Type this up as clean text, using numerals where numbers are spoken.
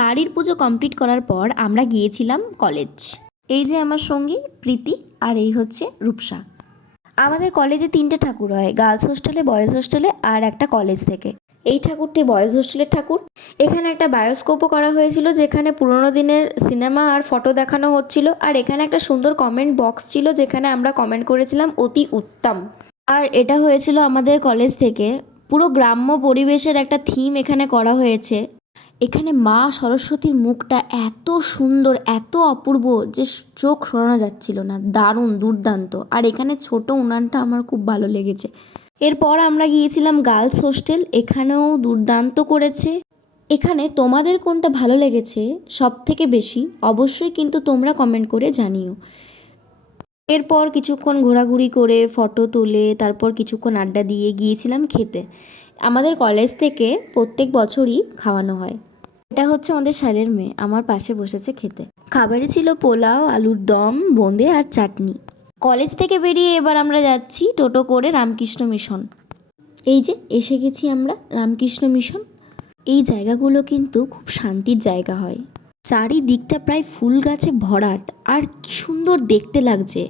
বাড়ির পুজো কমপ্লিট করার পর আমরা গিয়েছিলাম কলেজ। এই যে আমার সঙ্গী প্রীতি, আর এই হচ্ছে রূপসা। আমাদের কলেজে 3টে ঠাকুর হয়, গার্লস হোস্টেলে, বয়েজ হোস্টেলে আর একটা কলেজ থেকে। এই ঠাকুরটি বয়েজ হোস্টেলের ঠাকুর। এখানে একটা বায়োস্কোপও করা হয়েছিল, যেখানে পুরোনো দিনের সিনেমা আর ফটো দেখানো হচ্ছিল। আর এখানে একটা সুন্দর কমেন্ট বক্স ছিল, যেখানে আমরা কমেন্ট করেছিলাম অতি উত্তম। আর এটা হয়েছিল আমাদের কলেজ থেকে। পুরো গ্রাম্য পরিবেশের একটা থিম এখানে করা হয়েছে। এখানে মা সরস্বতীর মুখটা এত সুন্দর, এত অপূর্ব যে চোখ সরানো যাচ্ছিল না। দারুণ, দুর্দান্ত। আর এখানে ছোট উনানটা আমার খুব ভালো লেগেছে। এরপর আমরা গিয়েছিলাম গার্লস হোস্টেল, এখানেও দুর্দান্ত করেছে। এখানে তোমাদের কোনটা ভালো লেগেছে সব থেকে বেশি অবশ্যই কিন্তু তোমরা কমেন্ট করে জানিও। এরপর কিছুক্ষণ ঘোরাঘুরি করে ফটো তুলে তারপর কিছুক্ষণ আড্ডা দিয়ে গিয়েছিলাম খেতে। আমাদের কলেজ থেকে প্রত্যেক বছরই খাওয়ানো হয়। এটা হচ্ছে আমাদের স্যারের মেয়ে, আমার পাশে বসেছে খেতে। খাবারে ছিল পোলাও, আলুর দম, বোঁদে আর চাটনি। কলেজ থেকে বেরিয়ে এবার আমরা যাচ্ছি টোটো করে রামকৃষ্ণ মিশন। এই যে এসে গেছি আমরা রামকৃষ্ণ মিশন। এই জায়গাগুলো কিন্তু খুব শান্তির জায়গা হয়। চারিদিকটা প্রায় ফুল গাছে ভরাট, আর কি সুন্দর দেখতে লাগছে।